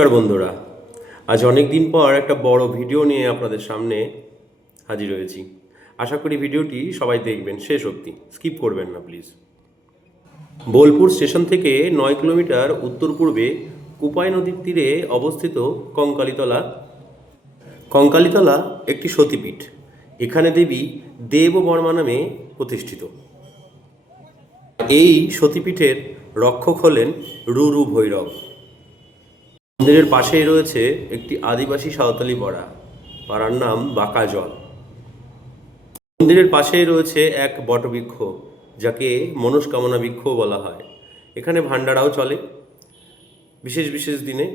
নমস্কার বন্ধুরা, আজ অনেক দিন পর একটা বড় ভিডিও নিয়ে আপনাদের সামনে হাজির হয়েছি। আশা করি ভিডিওটি সবাই দেখবেন শেষ অবধি, স্কিপ করবেন না প্লিজ। বোলপুর স্টেশন থেকে 9 কিলোমিটার উত্তর পূর্বে কুপাই নদীর তীরে অবস্থিত কঙ্কালীতলা। কঙ্কালীতলা একটি সতীপীঠ। এখানে দেবী দেববর্মা নামে প্রতিষ্ঠিত। এই সতীপীঠের রক্ষক হলেন রুরু ভৈরব। মন্দিরের পাশেই রয়েছে একটি আদিবাসী সাঁওতালি পাড়ার নাম বাঁকাজল। মন্দিরের পাশেই রয়েছে এক বটবৃক্ষ, যাকে মনস্কামনা বৃক্ষ বলা হয়। এখানে ভান্ডারাও চলে বিশেষ বিশেষ দিনে,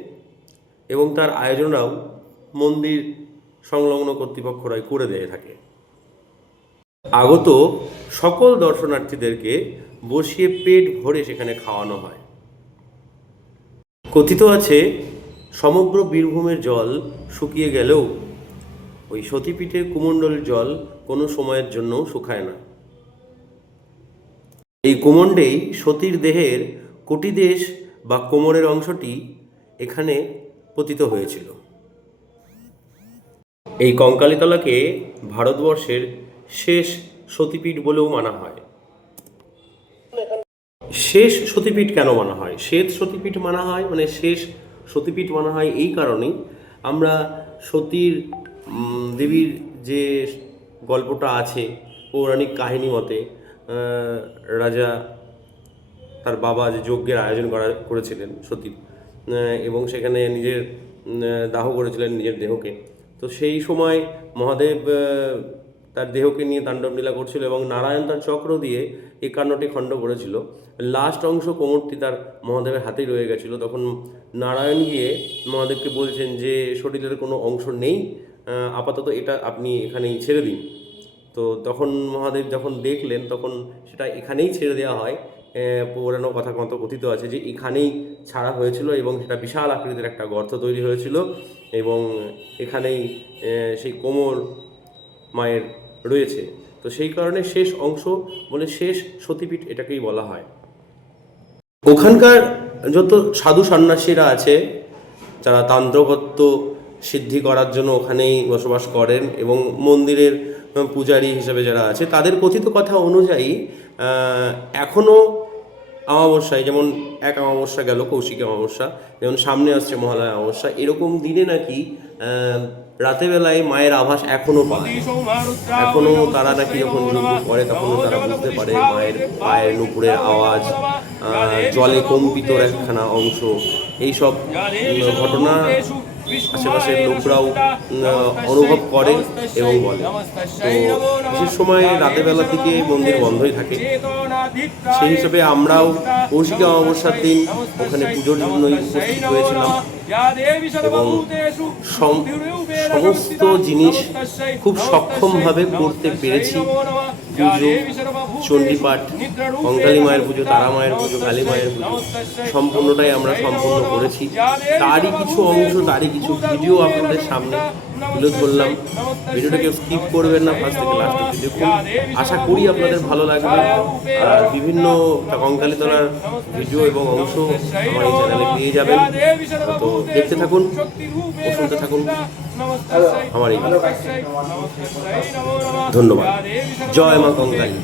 এবং তার আয়োজনরাও মন্দির সংলগ্ন কর্তৃপক্ষরাই করে দিয়ে থাকে। আগত সকল দর্শনার্থীদেরকে বসিয়ে পেট ভরে সেখানে খাওয়ানো হয়। কথিত আছে, সমগ্র বীরভূমের জল শুকিয়ে গেলেও ওই সতীপীঠের কুমণ্ডলের জল কোনো সময়ের জন্যও শুকায় না। এই কুমণ্ডেই সতীর দেহের কটিদেশ বা কোমরের অংশটি এখানে পতিত হয়েছিল। এই কঙ্কালীতলাকে ভারতবর্ষের শেষ সতীপীঠ বলেও মানা হয়। শেষ সতীপীঠ কেন মানা হয়? শেষ সতীপীঠ মানা হয় মানে শেষ সতীপীঠ মানা হয় এই কারণেই, আমরা সতীর দেবীর যে গল্পটা আছে পৌরাণিক কাহিনী মতে, রাজা তার বাবা যে যজ্ঞের আয়োজন করেছিলেন সতীর, এবং সেখানে নিজের দাহ করেছিলেন নিজের দেহকে। তো সেই সময় মহাদেব তার দেহকে নিয়ে তাণ্ডব লীলা করছিল, এবং নারায়ণ তার চক্র দিয়ে 51টি খণ্ড করেছিল। লাস্ট অংশ কোমরটি তার মহাদেবের হাতেই রয়ে গেছিলো। তখন নারায়ণ গিয়ে মহাদেবকে বলছেন যে শরীরের কোনো অংশ নেই, আপাতত এটা আপনি এখানেই ছেড়ে দিন। তো তখন মহাদেব যখন দেখলেন, তখন সেটা এখানেই ছেড়ে দেওয়া হয়। পুরানো কথা মতো কথিত আছে যে এখানেই ছাড়া হয়েছিল, এবং সেটা বিশাল আকৃতির একটা গর্ত তৈরি হয়েছিল, এবং এখানেই সেই কোমর মায়ের রয়েছে। তো সেই কারণে শেষ অংশ বলে শেষ সতীপীঠ এটাকেই বলা হয়। ওখানকার যত সাধু সন্ন্যাসীরা আছে, যারা তান্ত্রকত্ব সিদ্ধি করার জন্য ওখানেই বসবাস করেন, এবং মন্দিরের পূজারী হিসেবে যারা আছে, তাদের কথিত কথা অনুযায়ী এখনও অমাবস্যায়, যেমন এক অমাবস্যা গেল কৌশিক অমাবস্যা, যেমন সামনে আসছে মহালয়া অমাবস্যা, এরকম দিনে নাকি রাতেবেলায় মায়ের আভাস এখনও পায়। এখনও তারা নাকি যখন যজ্ঞ করে, তখনও তারা বুঝতে পারে মায়ের পায়ের নুপুরের আওয়াজ, জলে কম্পিত একখানা অংশ, এইসব ঘটনা আশেপাশের লোকরাও অনুভব করে এবং বলে। তো বিশেষ সময় রাতেবেলার দিকে মন্দির বন্ধই থাকে। সেই হিসেবে আমরাও কৌশিক অমাবস্যার দিন ওখানে পুজোর জন্যই উপস্থিত হয়েছিলাম, এবং সমস্ত জিনিস খুব সক্ষমভাবে করতে পেরেছি। পুজো, চণ্ডীপাঠ, কঙ্কালী মায়ের পুজো, তারা মায়ের পুজো, কালী মায়ের পুজো সম্পূর্ণটাই আমরা সম্পূর্ণ করেছি। তারই কিছু অংশ, তারই কিছু ভিডিও আপনাদের সামনে তুলে ধরলাম। ভিডিওটাকে স্কিপ করবেন না, ফার্স্ট থেকে লাস্ট অবধি দেখুন। আশা করি আপনাদের ভালো লাগবে। আর বিভিন্ন কঙ্কালীতলার ভিডিও এবং অংশ আমার এই চ্যানেলে পেয়ে যাবেন। তো দেখতে থাকুন ও শুনতে থাকুন আমার এই ভিডিও। ধন্যবাদ। জয় মা কঙ্কালী,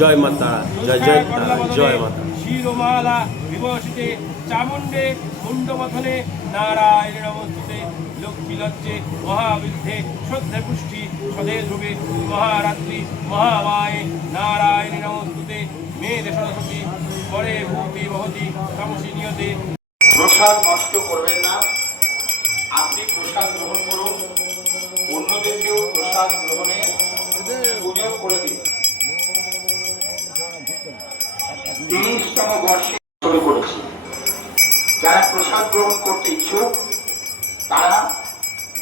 জয় মা তারা, জয় জয় তারা, জয় মা তারা। শিরোমালা বিভূষিতে চামুণ্ডে মুন্ডমথনে নারায়ণ নমস্তুতে লক্ষ্মী লজ্জে মহাবৃদ্ধে শ্রদ্ধে পুষ্টি সদে ধ্রুবে মহারাত্রি মহামায়ে নারায়ণ নমস্তুতে মেধে সরস্বতী পরে ভূতি বহতি তামসী নিয়তে। প্রসাদ নষ্ট করবেন না, আপনি প্রসাদ গ্রহণ করুন, অন্যদেরকেও প্রসাদ গ্রহণে সুযোগ করে দিন। 30তম বর্ষে শুরু করেছি। যারা প্রসাদ গ্রহণ করতে ইচ্ছুক, তারা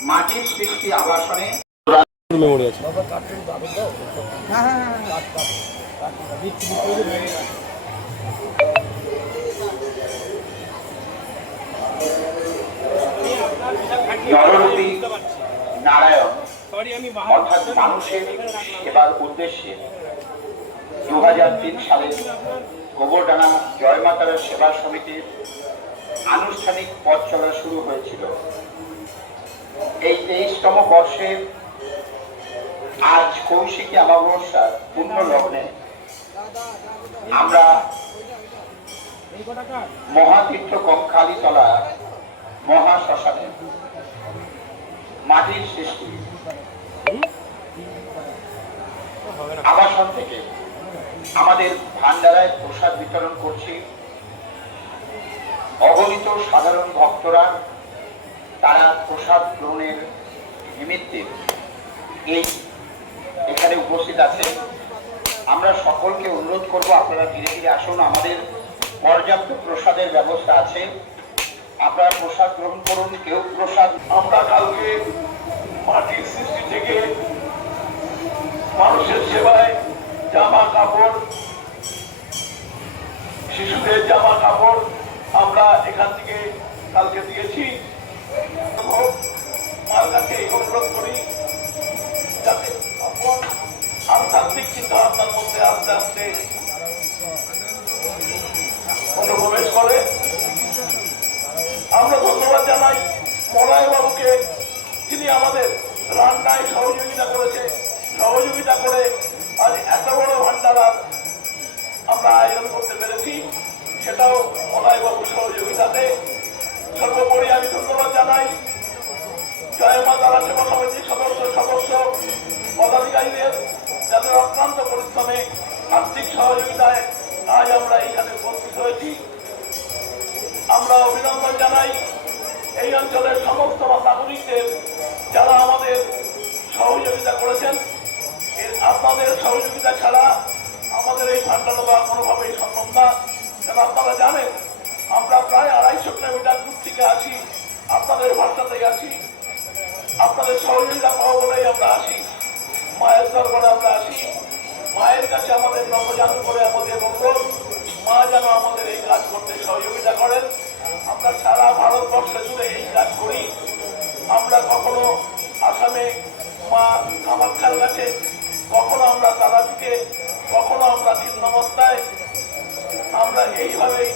মাটির সৃষ্টি আবাসনে নররূপী নারায়ণ অর্থাৎ মানুষের সেবার উদ্দেশ্যে 2003 সালে গোবরডাঙ্গা জয় মা তারা সেবা সমিতির আনুষ্ঠানিক পথ চলা শুরু হয়েছিল। এই 23তম বর্ষে আজ কৌশিকী অমাবস্যার পূর্ণ লগ্নে আমরা মহাতীর্থ কঙ্কালীতলা মহাশ্মশানে মাটির সৃষ্টি আবাসন থেকে আমাদের ভান্ডারায় প্রসাদ বিতরণ করছি। অগণিত সাধারণ ভক্তরা তারা প্রসাদ গ্রহণের নিমিত্তে এখানে উপস্থিত আছে। আমরা সকলকে অনুরোধ করব আপনারা ধীরে ধীরে আসুন। আমাদের পর্যাপ্ত প্রসাদের ব্যবস্থা আছে, আপনারা প্রসাদ গ্রহণ করুন। কেউ প্রসাদ আমরা কালকে মাটির সৃষ্টি থেকে মানুষের সেবায় জামা কাপড়, শিশুদের জামা কাপড় আমরা এখান থেকে কালকে দিয়েছি। মার কাছে অনুরোধ করি যাতে আধ্যাত্মিক চিন্তা ভাবনার মধ্যে আস্তে আস্তে অনুপ্রবেশ করে। আমরা ধন্যবাদ জানাই মলয় বাবুকে, তিনি আমাদের রান্নায় সহযোগিতা করে আর এত বড় ভান্ডারার আমরা আয়োজন করতে পেরেছি, সেটাও মলয় বাবুর সহযোগিতাতে। সর্বোপরি আমি ধন্যবাদ জানাই জয় মা তারা সেবা সমিতির সদস্য পদাধিকারীদের, যাদের অক্লান্ত পরিশ্রমে আর্থিক সহযোগিতায় আজ আমরা এখানে উপস্থিত হয়েছি। আমরা অভিনন্দন জানাই এই অঞ্চলের সমস্ত নাগরিকদের যারা আমাদের সহযোগিতা করেছেন। আপনাদের সহযোগিতা ছাড়া আমাদের এই ভান্ডারটা কোনোভাবেই সম্ভব না। কারণ আপনারা জানেন আমরা প্রায় 250 কিলোমিটার দূর থেকে আসি, আপনাদের ভাষাতেই আসি, আপনাদের সহযোগিতা পাওয়া বলেই আমরা আসি, মায়ের দরবারে আমরা আসি। মায়ের কাছে আমাদের নবজানু করে আমাদের অনুরোধ, মা যেন আমাদের এই কাজ করতে সহযোগিতা করেন। আমরা সারা ভারতবর্ষ জুড়ে এই কাজ করি। আমরা কখনো আসামে মা কামাখ্যার কাছে, কখনো আমরা তারাপীঠে, কখনো আমরা ছিন্নমস্তায়, আমরা এইভাবেই,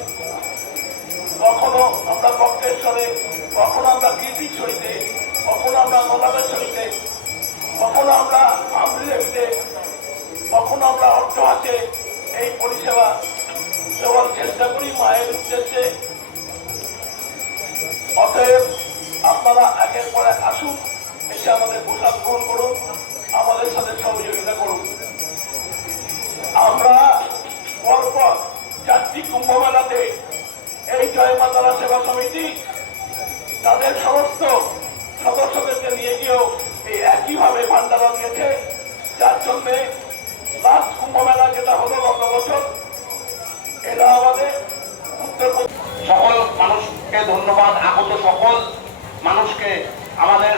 কখনো আমরা বক্রেশ্বরে, কখনো আমরা কীর্তিশ্বরীতে, কখনো আমরা মোলাবেশ্বরীতে, কখনো আমরা আমরিদেবীতে, কখনো আমরা অট্টহাসে এই পরিষেবা দেওয়ার চেষ্টা করি মায়ের উদ্দেশ্যে। অতএব আপনারা একের পর এক আসুন, এসে আমাদের প্রসাদ গ্রহণ করুন, আমাদের সাথে সহযোগিতা করুন। আমরা পরপর 4টি কুম্ভ মেলাতে এই জয় মা তারা সেবা সমিতি তাদের সমস্ত সদস্যদেরকে নিয়ে গিয়েও এই একইভাবে ভান্ডারা দিয়েছে, যার জন্য লাস্ট কুম্ভ মেলা যেটা হলো গত বছর এলাহাবাদে উত্তরপ্রদেশ। সকল মানুষকে ধন্যবাদ, আগত সকল মানুষকে আমাদের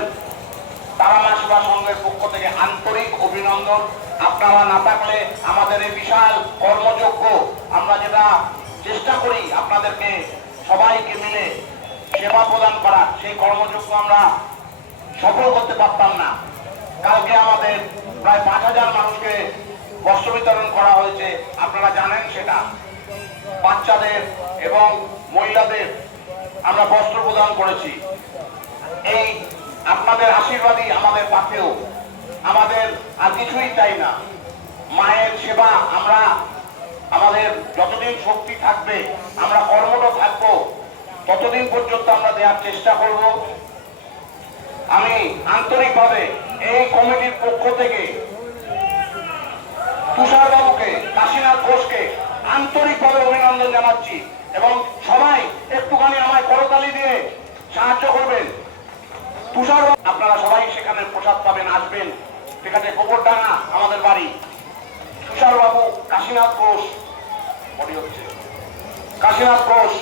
তারা মা সেবা সংঘের পক্ষ থেকে আন্তরিক অভিনন্দন। আপনারা না থাকলে আমাদের এই বিশাল কর্মযজ্ঞ আমরা যেটা চেষ্টা করি আপনাদেরকে সবাইকে মিলে সেবা প্রদান করা, সেই কর্মযজ্ঞ আমরা সফল করতে পারতাম না। কালকে আমাদের প্রায় 5000 মানুষকে বস্ত্র বিতরণ করা হয়েছে, আপনারা জানেন সেটা। বাচ্চাদের এবং মহিলাদের আমরা বস্ত্র প্রদান করেছি। এই আপনাদের আশীর্বাদই আমাদের পাথেও, আমাদের আর কিছুই চাই না। মায়ের সেবা আমরা আমাদের যতদিন শক্তি থাকবে আমরা কর্মরত থাকবো, ততদিন পর্যন্ত আমরা দেওয়ার চেষ্টা করব। আমি আন্তরিকভাবে এই কমিটির পক্ষ থেকে তুষার বাবুকে, কাশীনাথ ঘোষকে আন্তরিকভাবে অভিনন্দন জানাচ্ছি এবং সবাই একটুখানি আমায় করতালি দিয়ে সাহায্য করবেন। তুষার আপনারা সবাই সেখানে প্রসাদ পাবেন, আসবেন। সেখানে গোবরডাঙ্গা আমাদের বাড়ি। তুষার বাবু, কাশীনাথ ঘোষ, কাশীনাথ ঘোষ,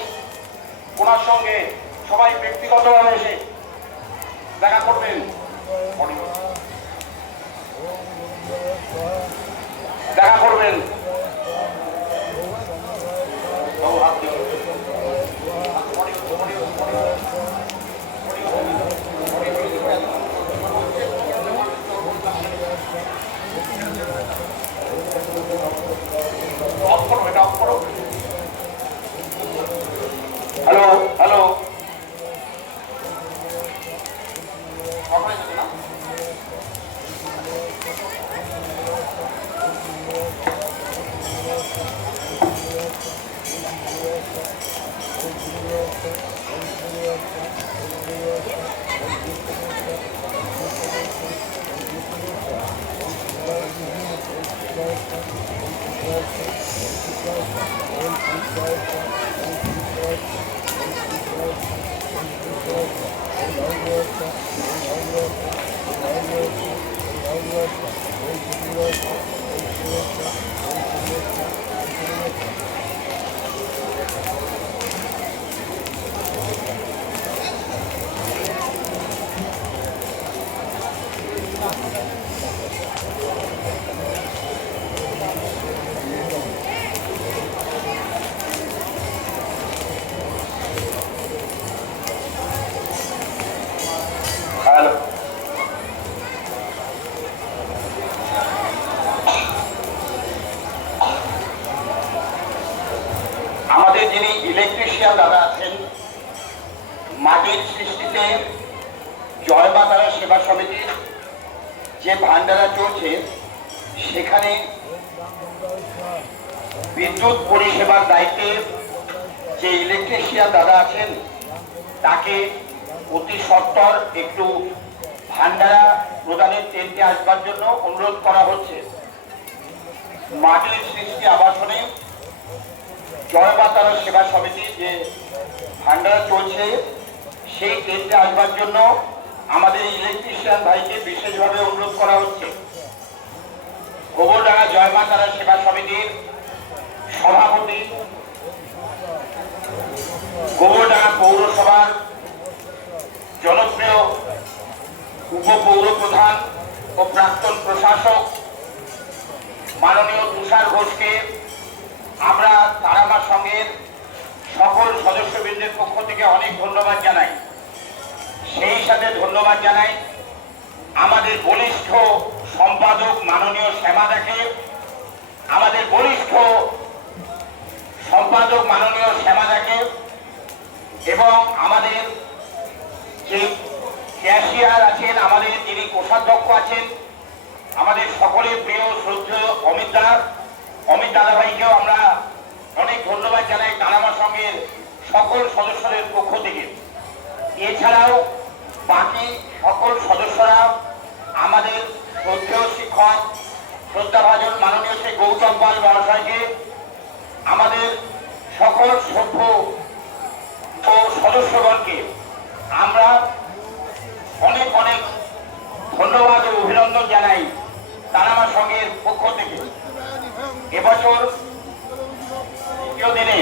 ওনার সঙ্গে সবাই ব্যক্তিগতভাবে এসে দেখা করবেন, দেখা করবেন। হ্যালো হ্যালো হ্যালো, আমাদের যিনি ইলেকট্রিশিয়ান দাদা আছেন, মাটির সৃষ্টিতে জয় মা তারা সেবা সমিতির যে ভান্ডারা চলছে সেখানে বিদ্যুৎ পরিষেবার দায়িত্বে যে ইলেকট্রিশিয়ান দাদা আছেন তাকে অতি সত্বর একটু ভান্ডারা প্রদানের টেন্টে আসবার জন্য অনুরোধ করা হচ্ছে। মাটির সৃষ্টি আবাসনে জয় মা তারা সেবা সমিতি যে ভান্ডারা চলছে সেই টেন্টে আসবার জন্য আমাদের ইলেকট্রিশিয়ান ভাইকে বিশেষভাবে অনুরোধ করা হচ্ছে। গোবরডাঙ্গা জয় মা তারা সেবা সমিতির সভাপতি, গোবরডাঙ্গা পৌরসভার জনপ্রিয় উপপৌর প্রধান ও প্রাক্তন প্রশাসক মাননীয় তুষার ঘোষকে আমরা তারামা সংঘের সকল সদস্যবৃন্দের পক্ষ থেকে অনেক ধন্যবাদ জানাই। সেই সাথে ধন্যবাদ জানাই আমাদের বলিষ্ঠ সম্পাদক মাননীয় শ্যামাদাকে, আমাদের বলিষ্ঠ সম্পাদক মাননীয় শ্যামাদাকে এবং আমাদের যে ক্যাশিয়ার আছেন, আমাদের যিনি কোষাধ্যক্ষ আছেন, আমাদের সকলের প্রিয় শ্রদ্ধেয় অমিত দাদাভাইকেও আমরা অনেক ধন্যবাদ জানাই তারামা সংঘের সকল সদস্যদের পক্ষ থেকে। এছাড়াও বাকি সকল সদস্যরা, আমাদের শ্রদ্ধেয় শিক্ষক শ্রদ্ধাভাজন মাননীয় শ্রী গৌতম পাল মহাশয়কে, আমাদের সকল সভ্য ও সদস্যগণকে আমরা অনেক অনেক ধন্যবাদ ও অভিনন্দন জানাই তারামা সংঘের পক্ষ থেকে। এবছর তৃতীয় দিনে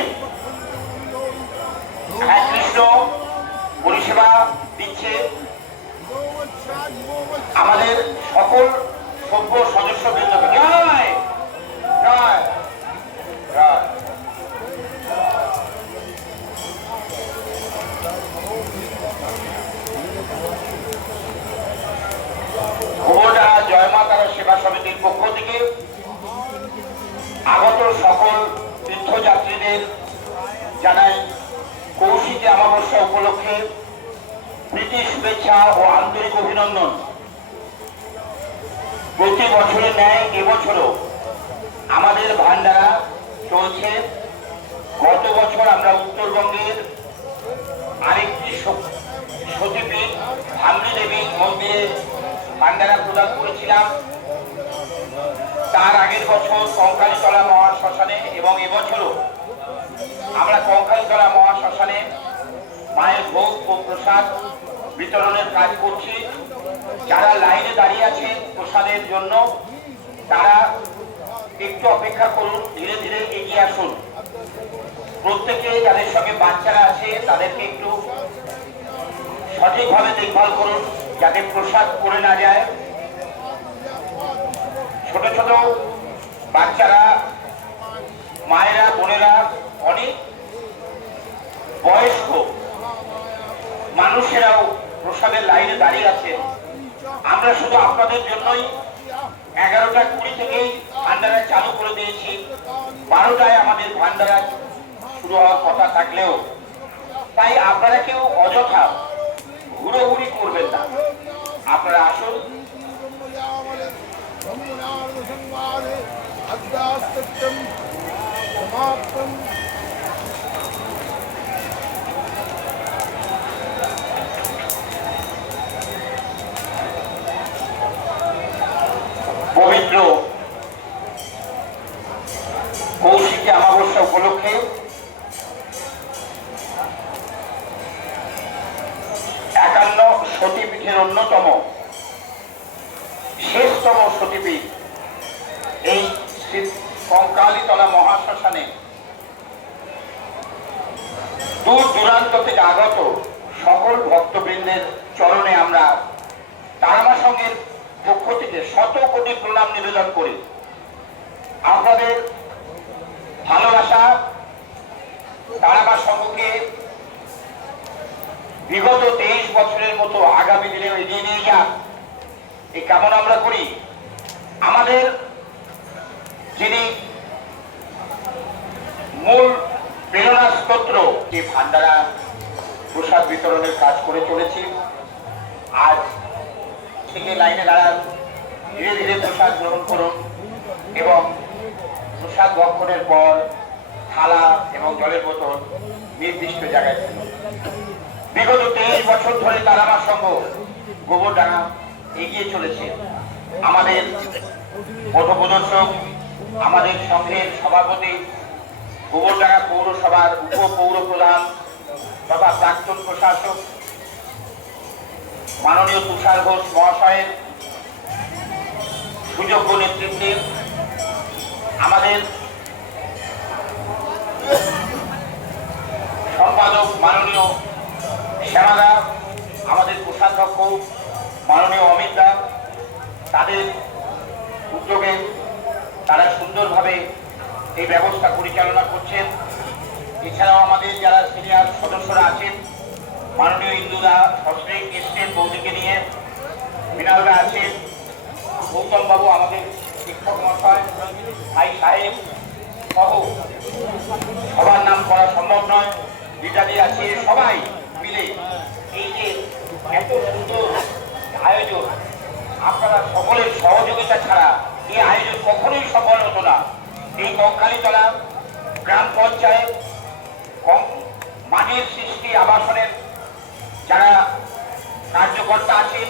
একনিষ্ঠ পরিষেবা দিচ্ছে আমাদের সকল সভ্য সদস্যবৃন্দকে। জয় জয় জয়। গোবরডাঙ্গা জয় মা তারা সেবা সমিতির পক্ষ থেকে আগত সকল তীর্থযাত্রীদের জানাই কৌশিকী অমাবস্যা উপলক্ষে প্রীতি শুভেচ্ছা ও আন্তরিক অভিনন্দন। প্রতি বছরের ন্যায় এবছরও আমাদের ভান্ডারা চলছে। গত বছর আমরা উত্তরবঙ্গের আরেকটি সতীপীঠ ভামরি দেবী মন্দিরে ভান্ডারা প্রদান করেছিলাম। তার আগের বছর কঙ্কালীতলা মহাশ্মশানে এবং এবছরও আমরা কঙ্কালীতলা মহাশ্মশানে মায়ের ভোগ ও প্রসাদ বিতরণের কাজ করছি। যারা লাইনে দাঁড়িয়ে আছেন প্রসাদের জন্য তারা একটু অপেক্ষা করুন, ধীরে ধীরে এগিয়ে আসুন। প্রত্যেকে যাদের সঙ্গে বাচ্চারা আছে তাদেরকে একটু সঠিকভাবে দেখভাল করুন যাতে প্রসাদ পড়ে না যায়। ছোট ছোট বাচ্চারা, মায়েরা, বোনেরা, অনেক বয়স্ক মানুষেরাও প্রসাদের লাইনে দাঁড়িয়ে আছেন। আমরা শুধু আপনাদের জন্যই 11:20 থেকেই ভান্ডারা চালু করে দিয়েছি। 12টায় আমাদের ভান্ডারা শুরু হওয়ার কথা থাকলেও, তাই আপনারা কেউ অযথা ঘুরোঘুরি করবেন না, আপনারা আসুন। পবিত্র কৌশিকী অমাবস্যা উপলক্ষে 51 সতীপীঠের অন্যতম শেষতম সতীপীঠ এই কঙ্কালীতলা মহাশ্মশানে দূর দূরান্ত থেকে আগত সকল ভক্তবৃন্দের চরণে আমরা তারামা সংঘের পক্ষ থেকে শত কোটি প্রণাম নিবেদন করি। আপনাদের ভালোবাসা তারামা সংঘকে বিগত 23 বছরের মতো আগামী দিনে এগিয়ে নিয়ে যাক এই কামনা আমরা করি। আমাদের যিনি মূল প্রেরণা স্তোত্র এই ভান্ডারা প্রসাদ বিতরণের কাজ করে চলেছি। আজ থেকে লাইনে দাঁড়ান, ধীরে ধীরে প্রসাদ গ্রহণ করুন এবং প্রসাদ ভক্ষণের পর থালা এবং জলের বোতল নির্দিষ্ট জায়গায় ফেলুন। বিগত 23 বছর ধরে তারামা সংঘ গোবরডাঙ্গা এগিয়ে চলেছে। আমাদের পথপ্রদর্শক, আমাদের সংঘের সভাপতি, গোবরডাঙ্গা পৌরসভার উপপৌর প্রধান তথা প্রাক্তন প্রশাসক মাননীয় তুষার ঘোষ মহাশয়ের সুযোগ্য নেতৃত্বে আমাদের সম্পাদক মাননীয় শ্যামাদা, আমাদের কোষাধ্যক্ষ মাননীয় অমিত দা, তাদের উদ্যোগে তারা সুন্দরভাবে এই ব্যবস্থা পরিচালনা করছেন। এছাড়াও আমাদের যারা সিনিয়র সদস্যরা আছেন, মাননীয় ইন্দুদা সস্ত্রীক এসছেন বৌদিকে নিয়ে, মৃণালদা আছেন, গৌতম বাবু আমাদের শিক্ষক মহাশয়, ভাই সাহেব সহ সবার নাম করা সম্ভব নয়, রিটাদি আছে, সবাই মিলে এই যে এত সুন্দর আয়োজন, আপনারা সকলের সহযোগিতা ছাড়া এই আয়োজন কখনোই সফল হতো না। এই কঙ্কালীতলা গ্রাম পঞ্চায়েত মাটির সৃষ্টি আবাসনের যারা কার্যকর্তা আছেন,